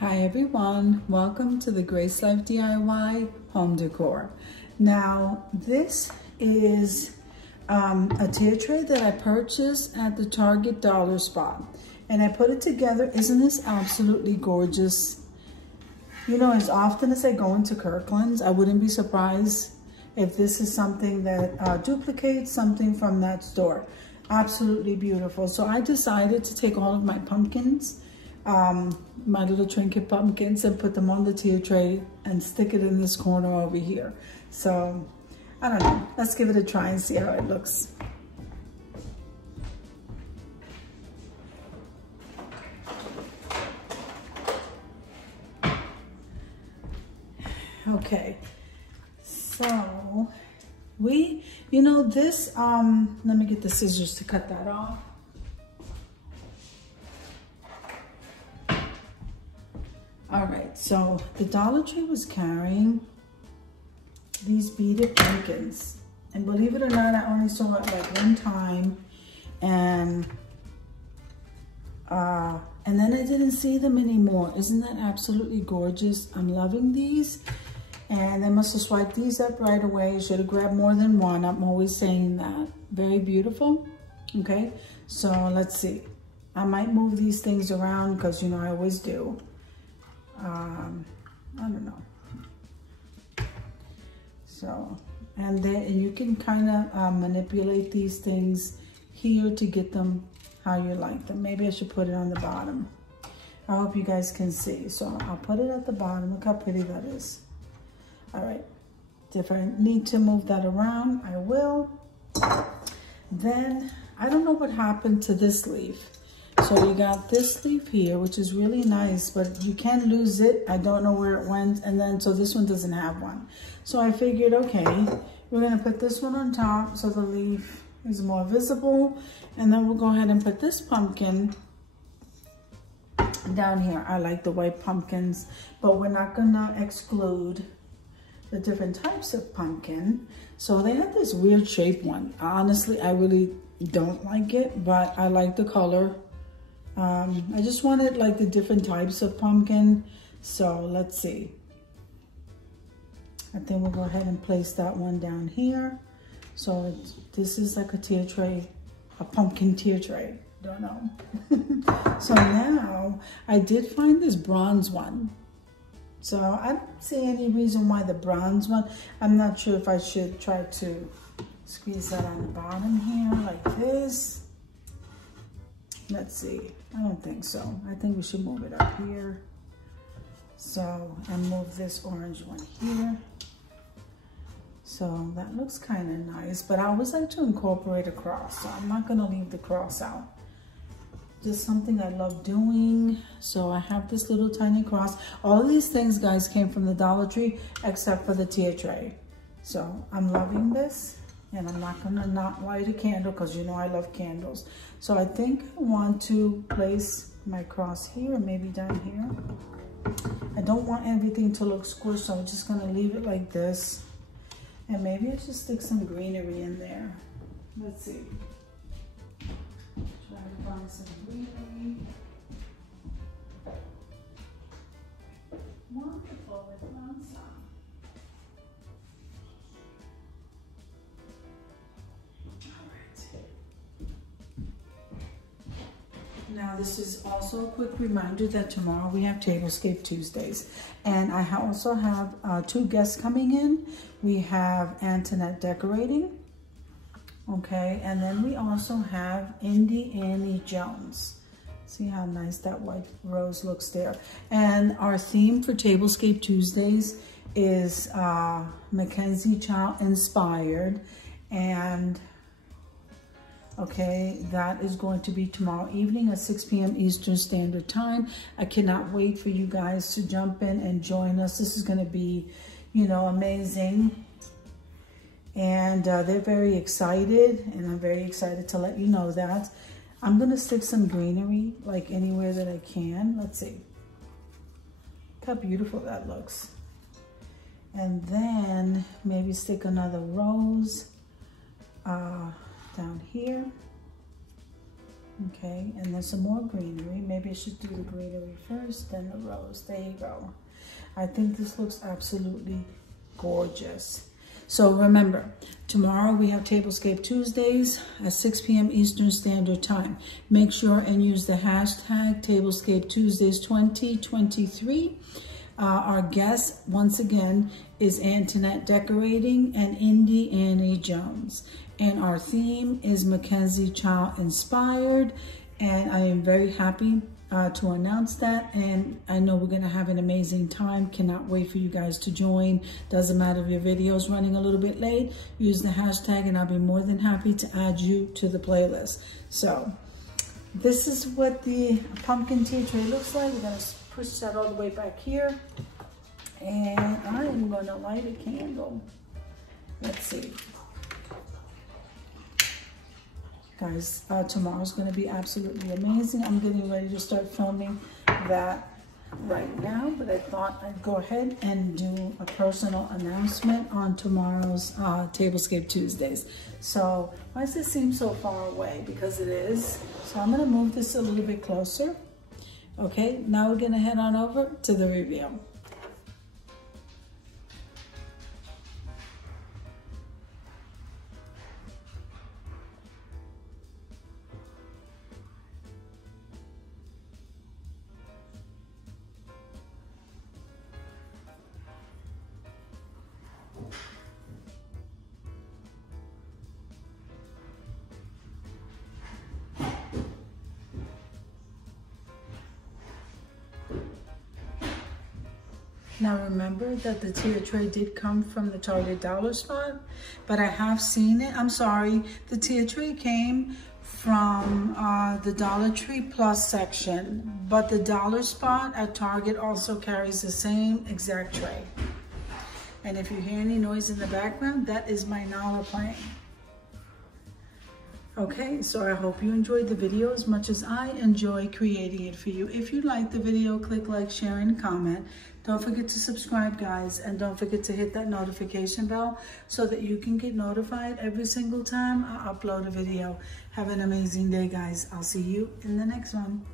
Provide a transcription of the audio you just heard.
Hi everyone, welcome to the Grace Life DIY home decor. Now this is a tier tray that I purchased at the Target dollar spot, and I put it together. Isn't this absolutely gorgeous? You know, as often as I go into Kirkland's, I wouldn't be surprised if this is something that duplicates something from that store. Absolutely beautiful. So I decided to take all of my pumpkins, my little trinket pumpkins, and put them on the tier tray and stick it in this corner over here. So I don't know, let's give it a try and see how it looks. Okay, so you know this, let me get the scissors to cut that off. All right, so the Dollar Tree was carrying these beaded pumpkins, and believe it or not, I only saw it like one time, and then I didn't see them anymore. Isn't that absolutely gorgeous? I'm loving these, and I must have swiped these up right away. Should have grabbed more than one. I'm always saying that. Very beautiful. Okay, so let's see. I might move these things around because, you know, I always do. I don't know. So, and then you can kind of manipulate these things here to get them how you like them. Maybe I should put it on the bottom. I hope you guys can see. So I'll put it at the bottom. Look how pretty that is. All right. If I need to move that around, I will. Then, I don't know what happened to this leaf. So you got this leaf here, which is really nice, but you can lose it. I don't know where it went. And then, so this one doesn't have one. So I figured, okay, we're gonna put this one on top so the leaf is more visible. And then we'll go ahead and put this pumpkin down here. I like the white pumpkins, but we're not gonna exclude the different types of pumpkin. So they had this weird shaped one. Honestly, I really don't like it, but I like the color. I just wanted like the different types of pumpkin. So let's see. I think we'll go ahead and place that one down here. So this is like a tier tray, a pumpkin tier tray. Don't know. So now I did find this bronze one. So I don't see any reason why the bronze one. I'm not sure if I should try to squeeze that on the bottom here like this. Let's see. I don't think so. I think we should move it up here. So, and move this orange one here. So that looks kind of nice, but I always like to incorporate a cross. So I'm not going to leave the cross out. Just something I love doing. So I have this little tiny cross. All of these things, guys, came from the Dollar Tree except for the tier tray. So I'm loving this. And I'm not gonna not light a candle because you know I love candles. So I think I want to place my cross here, maybe down here. I don't want everything to look squished, so I'm just gonna leave it like this. And maybe I should stick some greenery in there. Let's see. Try to find some greenery. Wonderful, I found some. Now this is also a quick reminder that tomorrow we have Tablescape Tuesdays, and I also have 2 guests coming in. We have Antonette decorating, okay, and then we also have Indie Annie Jones. See how nice that white rose looks there. And our theme for Tablescape Tuesdays is MacKenzie child inspired, and okay, that is going to be tomorrow evening at 6 p.m. Eastern Standard Time. I cannot wait for you guys to jump in and join us. This is going to be, you know, amazing. And they're very excited, and I'm very excited to let you know that. I'm going to stick some greenery, like anywhere that I can. Let's see. Look how beautiful that looks. And then maybe stick another rose down here. Okay, and then some more greenery. Maybe I should do the greenery first, then the rose. There you go. I think this looks absolutely gorgeous. So remember, tomorrow we have Tablescape Tuesdays at 6 p.m. Eastern Standard Time. Make sure and use the hashtag Tablescape Tuesdays 2023. Our guest, once again, is Antonette Decorating and Indie Annie Jones. And our theme is MacKenzie Child Inspired. And I am very happy to announce that, and I know we're gonna have an amazing time. Cannot wait for you guys to join. Doesn't matter if your video's running a little bit late, use the hashtag and I'll be more than happy to add you to the playlist. So this is what the pumpkin tea tray looks like. We're gonna push that all the way back here, and I am gonna light a candle. Let's see. Guys, tomorrow's gonna be absolutely amazing. I'm getting ready to start filming that right now, but I thought I'd go ahead and do a personal announcement on tomorrow's Tablescape Tuesdays. So why does this seem so far away? Because it is. So I'm gonna move this a little bit closer. Okay, now we're gonna head on over to the reveal. Now remember that the tier tray did come from the Target dollar spot, but I have seen it. I'm sorry, the tier tray came from the Dollar Tree Plus section, but the dollar spot at Target also carries the same exact tray. And if you hear any noise in the background, that is my Nala playing. Okay, so I hope you enjoyed the video as much as I enjoy creating it for you. If you liked the video, click like, share, and comment. Don't forget to subscribe, guys, and don't forget to hit that notification bell so that you can get notified every single time I upload a video. Have an amazing day, guys. I'll see you in the next one.